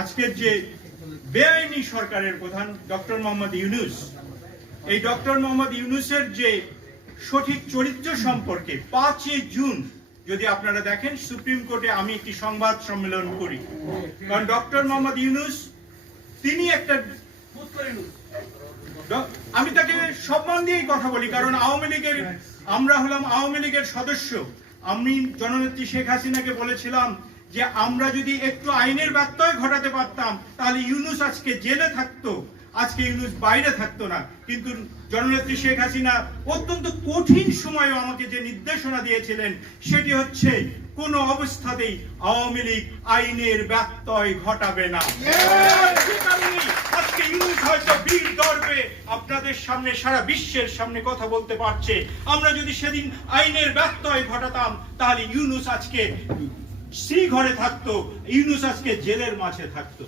আজকের যে বেআইনি সরকারের প্রধান ডক্টর মোহাম্মদ ইউনূস, এই ডক্টর মোহাম্মদ ইউনূসের যে সঠিক চরিত্র সম্পর্কে 5 জুন যদি আপনারা দেখেন সুপ্রিম কোর্টে আমি একটি সংবাদ সম্মেলন করি, কারণ ডক্টর মোহাম্মদ ইউনূস তিনি একটা, আমি তাকে সম্মান দিয়েই কথা বলি, কারণ আমরা হলাম আওয়ামী লীগের সদস্য। আমি জননেত্রী শেখ হাসিনাকে বলেছিলাম যে আমরা যদি একটু আইনের ব্যত্যয় ঘটাতে পারতাম তাহলে ইউনূস আজকে জেলে থাকতো, আজকে ইউনূস বাইরে থাকতো না। কিন্তু জননেত্রী শেখ হাসিনা অত্যন্ত কঠিন সময়ে আমাকে যে নির্দেশনা দিয়েছিলেন সেটি হচ্ছে কোন অবস্থাতেই আওয়ামী লীগ আইনের ব্যত্যয় ঘটাবে না। আজকে ইউনূস হয়তো বীর দর্পে আপনাদের সামনে, সারা বিশ্বের সামনে কথা বলতে পারছে। আমরা যদি সেদিন আইনের ব্যত্যয় ঘটাতাম তাহলে ইউনূস আজকে ঘরে থাকতো, ইউনূস আজকে জেলের মাঝে থাকতো।